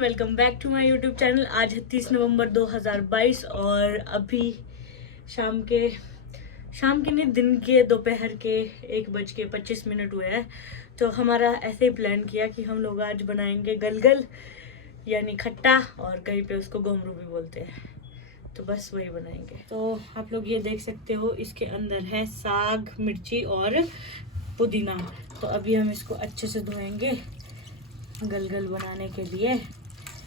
Welcome back to my YouTube channel. आज है 30 नवंबर 2022 और अभी शाम के नहीं, दिन के दोपहर के 1:25 हुए हैं। तो हमारा ऐसे ही प्लान किया कि हम लोग आज बनाएंगे गलगल यानी खट्टा, और कहीं पे उसको गोमरू भी बोलते हैं। तो बस वही बनाएंगे। तो आप लोग ये देख सकते हो, इसके अंदर है साग, मिर्ची और पुदीना। तो अभी हम इसको अच्छे से धोएंगे गलगल बनाने के लिए।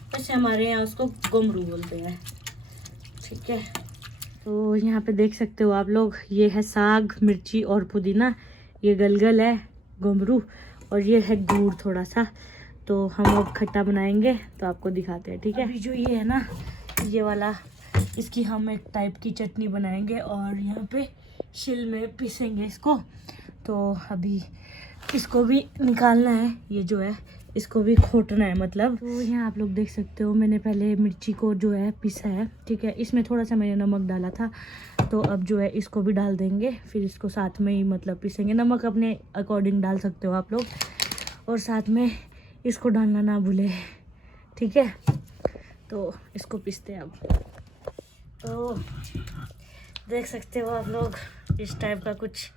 वैसे हमारे यहाँ उसको गोमरू बोलते हैं, ठीक है। तो यहाँ पे देख सकते हो आप लोग, ये है साग, मिर्ची और पुदीना, ये गलगल है, गोमरू, और ये है गुड़ थोड़ा सा। तो हम अब खट्टा बनाएंगे तो आपको दिखाते हैं, ठीक है। अभी जो ये है ना, ये वाला, इसकी हम एक टाइप की चटनी बनाएंगे और यहाँ पे शिल में पीसेंगे इसको। तो अभी इसको भी निकालना है, ये जो है इसको भी खोटना है मतलब। तो यहाँ आप लोग देख सकते हो, मैंने पहले मिर्ची को जो है पीसा है, ठीक है। इसमें थोड़ा सा मैंने नमक डाला था, तो अब जो है इसको भी डाल देंगे, फिर इसको साथ में ही मतलब पीसेंगे। नमक अपने अकॉर्डिंग डाल सकते हो आप लोग, और साथ में इसको डालना ना भूले, ठीक है। तो इसको पीसते हैं अब। तो देख सकते हो आप लोग, इस टाइप का कुछ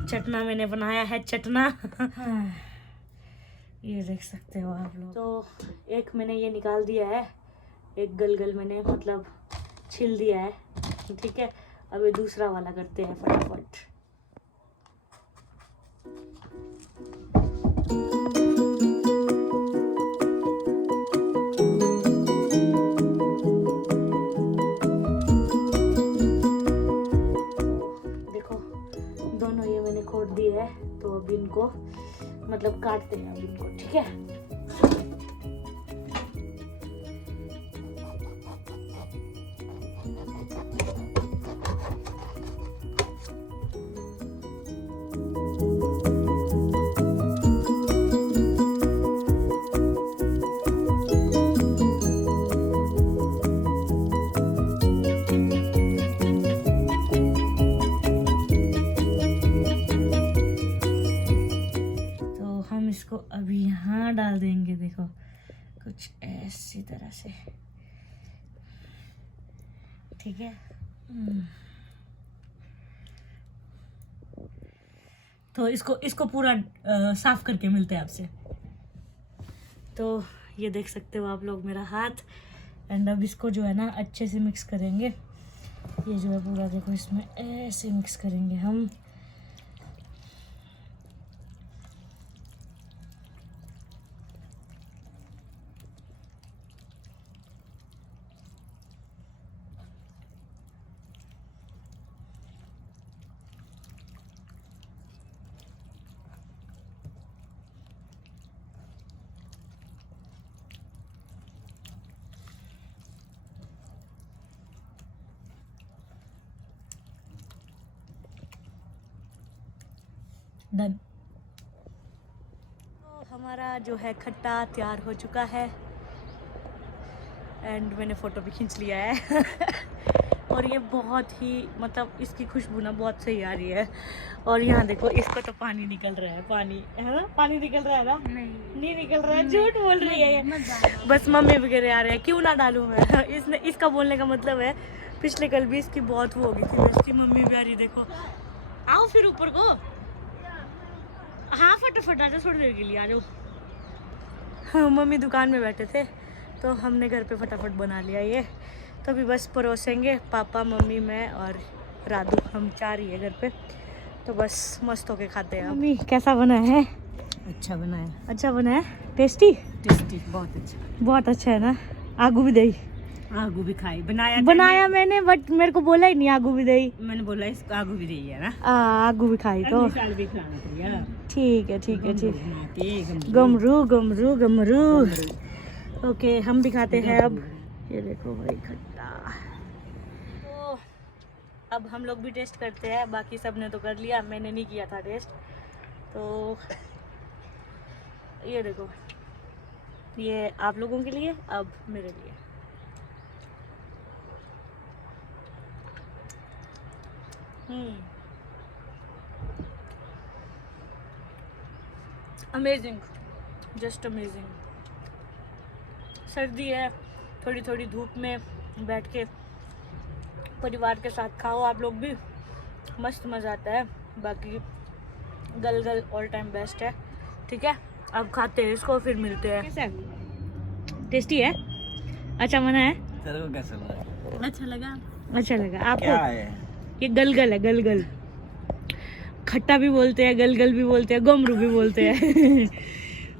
चटना मैंने बनाया है, चटना। ये देख सकते हो आप लोग। तो एक मैंने ये निकाल दिया है, एक गलगल मैंने मतलब छिल दिया है, ठीक है। अब ये दूसरा वाला करते हैं फटाफट। देखो, दोनों ये मैंने खोट दिए है, तो अब इनको मतलब काटते हैं अब इनको, ठीक है। इसको अभी यहाँ डाल देंगे, देखो कुछ ऐसी तरह से, ठीक है। तो इसको पूरा साफ करके मिलते हैं आपसे। तो ये देख सकते हो आप लोग मेरा हाथ, एंड अब इसको जो है ना अच्छे से मिक्स करेंगे। ये जो है पूरा देखो, इसमें ऐसे मिक्स करेंगे हम। डन। तो हमारा जो है खट्टा तैयार हो चुका है, एंड मैंने फ़ोटो भी खींच लिया है। और ये बहुत ही मतलब इसकी खुशबू ना बहुत सही आ रही है। और यहाँ देखो, इसको तो पानी निकल रहा है, पानी है ना, पानी निकल रहा है ना। नहीं निकल रहा है, झूठ बोल रही है ये। बस मम्मी वगैरह आ रहे हैं, क्यों ना डालूँ मैं। इसका बोलने का मतलब है, पिछले कल भी इसकी बहुत वो हो गई थी, इसकी मम्मी भी आ रही, देखो। आओ फिर ऊपर को, हाँ फटाफट आ जाओ, थोड़ी देर के लिए आ जाओ। हाँ, मम्मी दुकान में बैठे थे, तो हमने घर पे फटाफट बना लिया ये। तो अभी बस परोसेंगे, पापा, मम्मी, मैं और राधू, हम चार ही है घर पे। तो बस मस्त होके खाते हैं। मम्मी कैसा बना है? अच्छा बना है। अच्छा बना है, टेस्टी टेस्टी, बहुत अच्छा, बहुत अच्छा है ना। आगू भी दही, आगू भी खाई, बनाया मैंने, बट मेरे को बोला ही नहीं आगू भी दही। मैंने बोला इसको आगू भी दही है ना। आगू भी खाई तो भी खिलाना चाहिए। ठीक है, ठीक है, ठीक है। गमरू गमरू गमरू। ओके, हम भी खाते हैं अब। ये देखो भाई खट्टा। तो अब हम लोग भी टेस्ट करते हैं, बाकी सब ने तो कर लिया, मैंने नहीं किया था टेस्ट। तो ये देखो, ये आप लोगों के लिए, अब मेरे लिए। Amazing, just amazing. सर्दी है, थोड़ी थोड़ी धूप में बैठ के परिवार के साथ खाओ आप लोग भी, मस्त मज़ा आता है। बाकी गलगल ऑल टाइम बेस्ट है। ठीक है, अब खाते हैं इसको, फिर मिलते हैं। कैसा है? टेस्टी है? अच्छा बना है? तेरे को कैसा लगा? अच्छा लगा। अच्छा लगा आपको? क्या है ये गलगल है, गलगल। खट्टा भी बोलते हैं, गलगल भी बोलते हैं, गमरू भी बोलते हैं।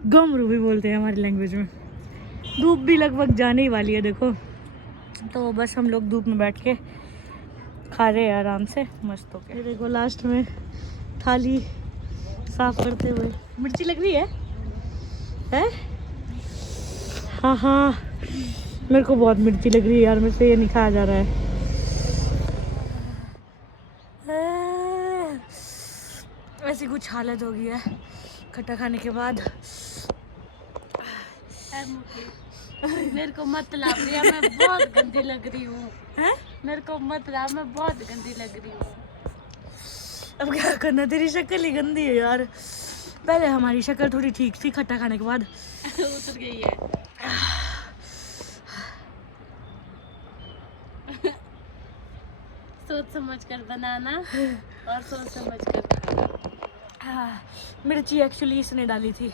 गमरू भी बोलते हैं हमारी लैंग्वेज में। धूप भी लगभग जाने ही वाली है देखो, तो बस हम लोग धूप में बैठ के खा रहे हैं आराम से, मस्त हो के। देखो लास्ट में थाली साफ करते हुए मिर्ची लग रही है? हाँ हाँ, मेरे को बहुत मिर्ची लग रही है यार, मेरे से ये नहीं खाया जा रहा है। ऐसी कुछ हालत हो गई है खट्टा खाने के बाद। मेरे को मत ला प्रिया, मैं बहुत गंदी लग रही हूँ। मेरे को मत ला, मैं बहुत गंदी लग रही हूँ। अब क्या करना, तेरी शक्ल ही गंदी है यार। पहले हमारी शक्ल थोड़ी ठीक थी, खट्टा खाने के बाद उतर गई है। सोच समझ कर बनाना और सोच समझ कर खाना। मिर्ची एक्चुअली इसने डाली थी।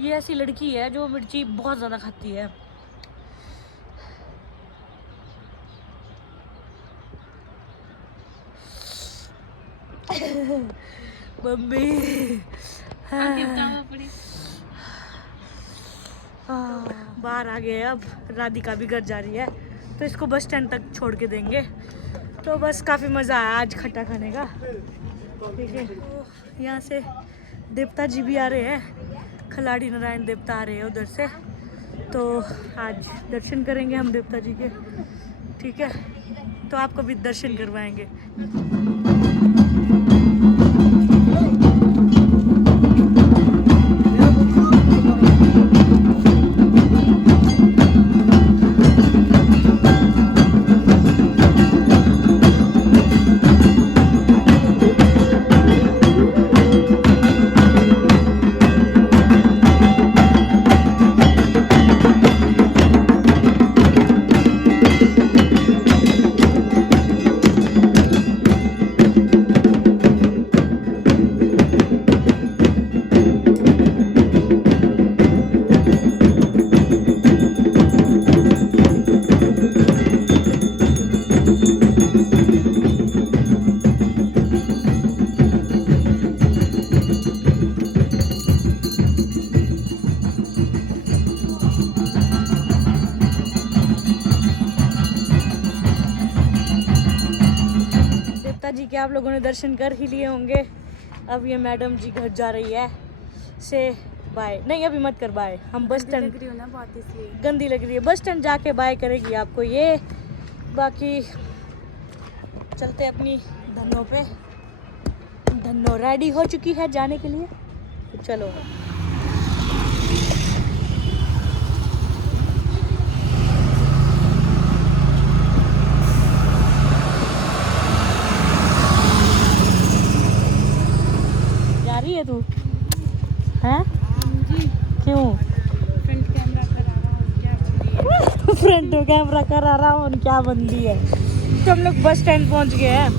ये ऐसी लड़की है जो मिर्ची बहुत ज़्यादा खाती है। मम्मी बाहर आ गए, अब राधिका भी घर जा रही है, तो इसको बस स्टैंड तक छोड़ के देंगे। तो बस काफ़ी मज़ा आया आज खट्टा खाने का। ठीक है, तो यहाँ से देवता जी भी आ रहे हैं, खिलाड़ी नारायण देवता आ रहे हैं उधर से, तो आज दर्शन करेंगे हम देवता जी के। ठीक है, तो आपको भी दर्शन करवाएंगे। जी के आप लोगों ने दर्शन कर ही लिए होंगे। अब ये मैडम जी घर जा रही है, से बाय नहीं, अभी मत कर बाय, हम बस स्टैंड लग रही हूँ ना बहुत, इसलिए गंदी लग रही है, बस स्टैंड जाके बाय करेगी आपको ये। बाकी चलते अपनी धनों पे, धनो रेडी हो चुकी है जाने के लिए, तो चलो। है तू हैं? क्यों? फ्रंट कैमरा करा रहा हूँ, क्या बंदी है? फ्रंट कैमरा करा रहा हूँ, क्या बंदी है? तो हम लोग बस स्टैंड पहुँच गए हैं,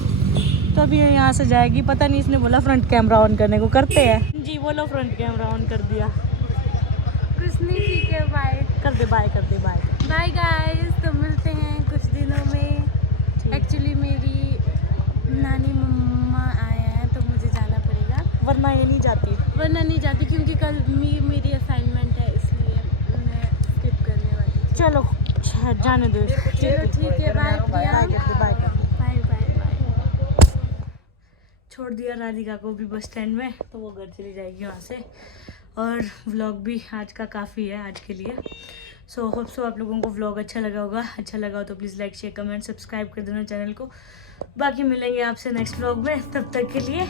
तो अभी यहाँ से जाएगी, पता नहीं इसने बोला फ्रंट कैमरा ऑन करने को, करते हैं जी। बोलो फ्रंट कैमरा ऑन कर दिया। कुछ नहीं, ठीक है, बाय कर दे, बाय कर दे, बाय बाय गाइस। तो मिलते हैं कुछ दिनों में। एक्चुअली मेरी नानी मम्मा आए हैं, तो मुझे जाना पड़ेगा, वरना ये नहीं जाती, क्योंकि कल मेरी असाइनमेंट है, इसलिए मैं स्किप करने वाली हूँ। चलो जाने दो। चलो ठीक है, bye Priya, bye. Bye bye bye. छोड़ दिया राधिका को भी बस स्टैंड में, तो वो घर चली जाएगी वहाँ से। और व्लॉग भी आज का काफ़ी है आज के लिए। सो होप सो आप लोगों को व्लॉग अच्छा लगा होगा। अच्छा लगा हो तो please like share comment subscribe कर देना चैनल को। बाकी मिलेंगे आपसे नेक्स्ट व्लॉग में, तब तक के लिए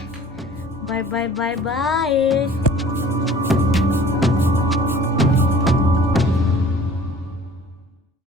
बाय बाय बाय बाय।